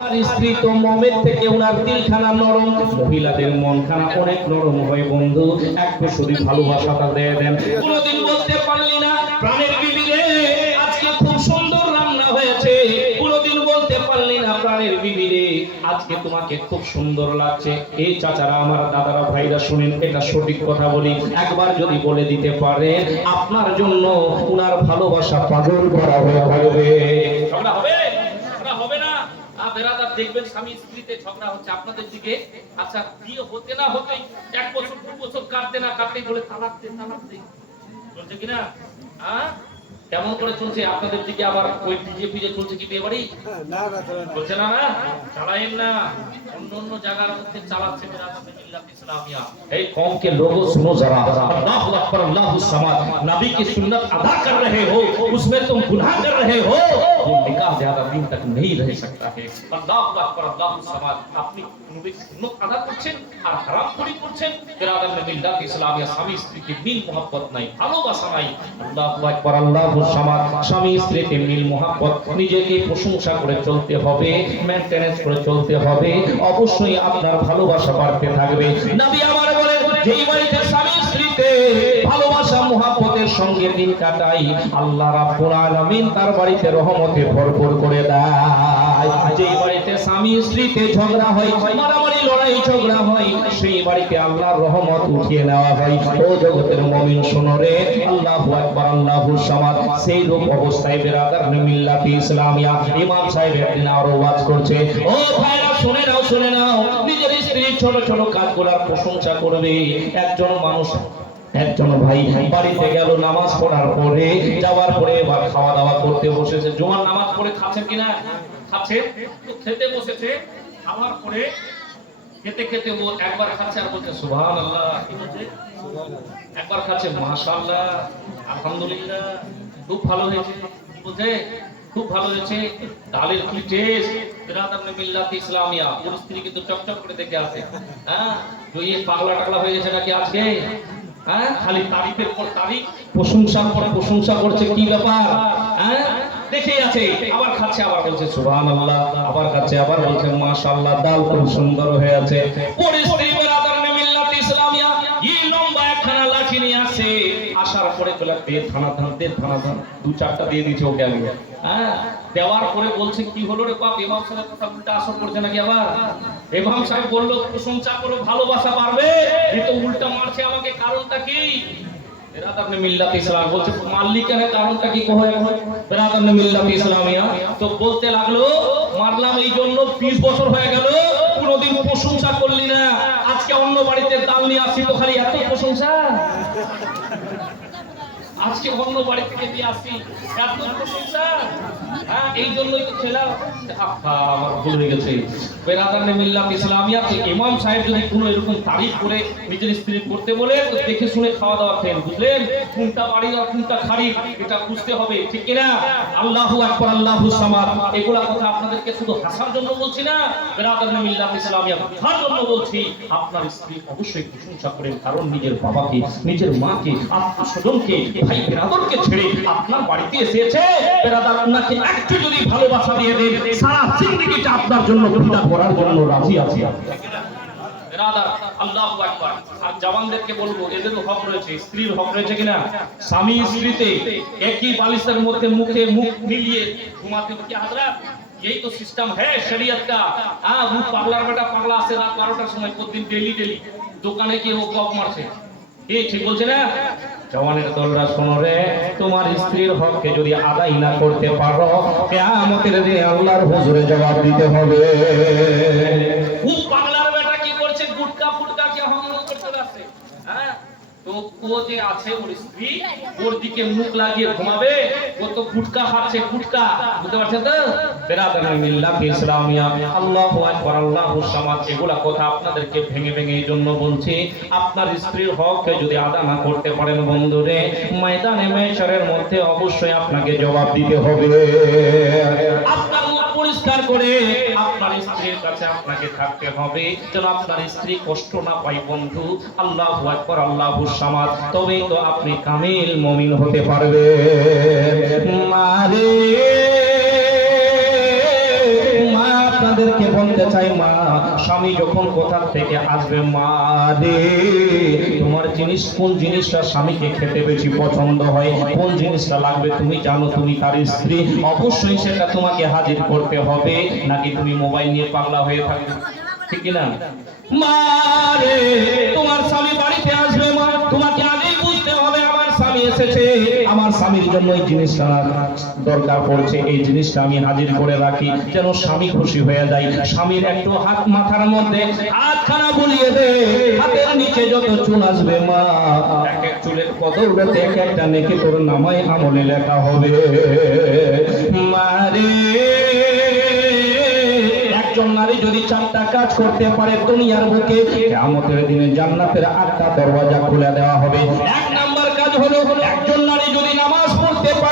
স্ত্রী তো মমের থেকে ওনার দিলখানা নরম, মহিলাদের মনখানা অনেক নরম হয় বন্ধু। একটু শুধু ভালোবাসাটা দিয়ে দেন। কোনোদিন বলতে পারলি না প্রাণের বিবি রে আজকে খুব সুন্দর রান্না হয়েছে, কোনোদিন বলতে পারলি না প্রাণের বিবি রে আজকে তোমাকে খুব সুন্দর লাগছে। এই চাচারা, আমার দাদারা, ভাইরা শুনেন, এটা সঠিক কথা বলি, একবার যদি বলে দিতে পারে আপনার জন্য ওনার ভালোবাসা পাগল করা হয়ে থাকবে। ঝগড়া হবে? হবে না? বেরাদার দেখবেন স্বামী স্ত্রীতে ঝগড়া হচ্ছে আপনাদের দিকে, আচ্ছা বিয়ে হতে না হতেই 1 বছর 2 বছর কাটতে না কাটতে বলে তালাক দে চলছে কিনা? হ্যাঁ, কেমন করে চলছে আপনাদের দিকে? আবার ওই ডিজে ফিজে চলছে কি বিয়ে বাড়ি? না না চলছে না। না চালায়েন না, অন্য অন্য জায়গার মধ্যে চালাচ্ছে বেরাদার মিল্লাত ইসলামিয়া। এই কौम के लोगों सुनो जरा, अल्लाहु अकबर अल्लाहु समाद, नबी की सुन्नत अदा कर रहे हो, उसमें तुम गुनाह कर रहे हो, वो निकाह ज्यादा दिन तक नहीं रह सकता है। अल्लाहु अकबर अल्लाहु समाद, আপনি নবীর সুন্নাত আদা করছেন আর হারামখোরি করছেন। বেরাদার মিল্লাত ইসলামিয়া স্বামী স্ত্রীকে মিল মোহাব্বত নাই, ভালোবাসা নাই। আল্লাহু আকবার আল্লাহু সামাদ, স্বামী স্ত্রীতে মিল মোহাব্বত, নিজেকে প্রশংসা করে চলতে হবে, মেইনটেনেন্স করে চলতে হবে, অবশ্যই আপনার ভালোবাসা বাড়তে থাকবে। নবী আমার বলেন, যেই বাড়িতে স্বামী স্ত্রীতে ভালোবাসা মোহাব্বতের সঙ্গে দিন কাটাই, আল্লাহ রাব্বুল আলামিন তার বাড়িতে রহমতে ভরপুর করে দেয়। যেই বাড়িতে স্বামী স্ত্রীতে ঝগড়া হয়, মারামারি লড়াই ঝগড়া হয়, সেই বাড়িতে আল্লাহর রহমত উঠিয়ে নেওয়া হয়। ও জগতের মুমিন শোনো রে, আল্লাহু আকবার আল্লাহু সামাদ। সেই রূপ অবস্থায় বেরাদার মিল্লাত ইসলামিয়া ইমাম সাহেব একদিন আরো ওয়াজ করছে। ও ভাইরা শুনে নাও, শুনে নাও, নিজের স্ত্রীর ছোট ছোট কাজগুলোর প্রশংসা করবে। একজন মানুষ, একজন ভাই বাড়িতে গেল, নামাজ পড়ার পরে যাওয়ার পরে এবার খাওয়া দাওয়া করতে বসেছে। জুমার নামাজ পড়ে খাচ্ছেন কিনা? খাচ্ছে তো, খেতে বসেছে, খাওয়ার পরে খেতে খেতে ও একবার খাচ্ছে আর বলছে সুবহানাল্লাহ, কি বলছে? একবার খাচ্ছে মাশাআল্লাহ, আলহামদুলিল্লাহ, খুব ভালো হয়েছে। কি বলছে? খুব ভালো হয়েছে, ডালের কি টেস্ট। বেরাদার মিল্লাত ইসলামিয়া ওর স্ত্রী কিন্তু চকচক করে দেখে আছে। হ্যাঁ, তো এই পাগলা টাগলা হয়ে গেছে নাকি আজকে? হ্যাঁ, খালি তারিফের পর তারিফ, প্রশংসার পর প্রশংসা করছে। কি ব্যাপার? হ্যাঁ, দেখে আছে, আবার খাচ্ছে, আবার বলছে সুবহানাল্লাহ, আবার খাচ্ছে, আবার বলছে মাশাআল্লাহ, ডাল খুব সুন্দর হয়ে আছে। পরিস্থিতি বেরাদার মিল্লাত ইসলামিয়া এই লম্বা একখানা লাঠি নিয়ে আসে, আসার পরে বলে দে থানা ধান, দে থানা ধান, 2-4টা দিয়ে দিয়েছে ওকে আগে। হ্যাঁ, দেওয়ার পরে বলছে কি হলো রে বাপ, ইমাম সাহেবের কথা উল্টা আসর করছে নাকি আবার? ইমাম সাহেব বলল প্রশংসা করে ভালোবাসা পারবে, এ তো উল্টা মারছে আমাকে, কারণটা কি? বেরাদার মিল্লাত ইসলাম বলছে মারলি কেন, কারণটা কি কয়? বেরাদার মিল্লাত ইসলামিয়া তো বলতে লাগলো, মারলাম এই জন্য 20 বছর হয়ে গেল কোনোদিন প্রশংসা করলি না, আজকে অন্য বাড়িতে ডাল নিয়ে আসি তো খালি এত প্রশংসা, আজকে অন্য বাড়ি থেকে দিয়ে আসি এত প্রশংসা। হ্যাঁ, এই জন্যই তো ছেলে আমার ভুল হয়ে গেছে। বেরাদার মিল্লাত ইসলামিয়া ইমাম সাহেব যদি কোনো এরকম তারিফ করে নিজের স্ত্রী করতে বলে, তো দেখে শুনে খাওয়া দাওয়া খেন, বুঝলেন? কোনটা বাড়ি আর কোনটা খারিফ এটা বুঝতে হবে, ঠিক কিনা? আল্লাহু আকবার আল্লাহু সামাদ, এগুলা কথা আপনাদেরকে শুধু হাসার জন্য বলছি না, বেরাদার মিল্লাত ইসলামিয়া বুঝার জন্য বলছি। আপনার স্ত্রী অবশ্যই প্রশংসা করেন, কারণ নিজের বাবাকে, নিজের মাকে, আত্মীয়স্বজনকে, ভাই বেরাদরকে ছেড়ে আপনার বাড়িতে এসেছে। বেরাদার আপনাকে একটু যদি ভালোবাসা দিয়ে দেন, সারা জিন্দেগিটা আপনার জন্য ফিদা করার জন্য রাজি আছে। বেরাদার আল্লাহু আকবার। আর জওয়ানদেরকে বলবো, এদেরও হক রয়েছে, স্ত্রীর হক রয়েছে কিনা? স্বামী স্ত্রীতে একই বালিশের মধ্যে মুখে মুখ মিলিয়ে ঘুমাতে হবে। কি হাজরাত, यही तो सिस्टम है शरीयत का। हाँ, वो पागलार बेटा पागला से रात 12টার সময় প্রতিদিন ডেলি দোকানে গিয়ে ও কক মারছে। এই ঠিক বলছে না? জওয়ানের দলরা শোনো রে, তোমার স্ত্রীর হককে যদি আদায় না করতে পারো, কিয়ামতের দিনে আল্লাহর হুজুরে জবাব দিতে হবে। ও পাগলার বেটা কি করছে? গুটকা ফুটকা কি হমল করতে আছে? হ্যাঁ, তো ও যে আছে ওর স্ত্রী, ওর দিকে মুখ লাগিয়ে ঘুমাবে, ও তো গুটকা খাচ্ছে, গুটকা। বুঝতে পারছেন তো? বেরাদার মিল্লাত ইসলামিয়া আল্লাহু আকবার আল্লাহু সামাদ, এগুলা কথা আপনাদেরকে ভেঙে ভেঙে এই জন্য বলছি, আপনার স্ত্রীর হককে যদি আদা না করতে পারেন বন্ধুরে, ময়দানে মাহশরের মধ্যে অবশ্যই আপনাকে জবাব দিতে হবে। আপনার মুখ পরিষ্কার করে আপনার স্ত্রীর কাছে আপনাকে থাকতে হবে, যেন আপনার স্ত্রী কষ্ট না পায় বন্ধু। আল্লাহু আকবার আল্লাহু সামাদ, তবেই তো আপনি কামিল মুমিন হতে পারবেন। মারে মাদেরকে বলতে চাই, মা স্বামী যখন কোথা থেকে আসবে, মা রে তোমার জিনিস কোন জিনিসটা স্বামীকে খেতে বেশি পছন্দ হয়, কোন জিনিসটা লাগবে তুমি জানো, তুমি তার স্ত্রী, অবশ্যই সেটা তোমাকে হাজির করতে হবে, নাকি তুমি মোবাইল নিয়ে পাগলা হয়ে থাকবে, ঠিক কি না? মা রে তোমার স্বামী বাড়িতে আসবে, মা তোমাকে আগেই বুঝতে হবে আমার স্বামী এসেছে, আমার স্বামীর জন্য এই জিনিসটা দরকার পড়ছে, এই জিনিসটা আমি হাজির করে রাখি যেন স্বামী খুশি হয়ে যায়। স্বামীর একটু হাত মাথার মধ্যে হাতখানা বুলিয়ে দে, হাতের নিচে যত চুল আসবে মা, এক এক চুলের কদরতে এক একটা নেকি তোর নামায় আমলে লেখা হবে। মারে একজন নারী যদি 4টা কাজ করতে পারে দুনিয়ার বুকে, কিয়ামতের দিনে জান্নাতের 8টা দরওয়াজা খুলে দেওয়া হবে। 1 নাম্বার কাজ হলো একজন নারী যদি নামাজ পড়তে পারে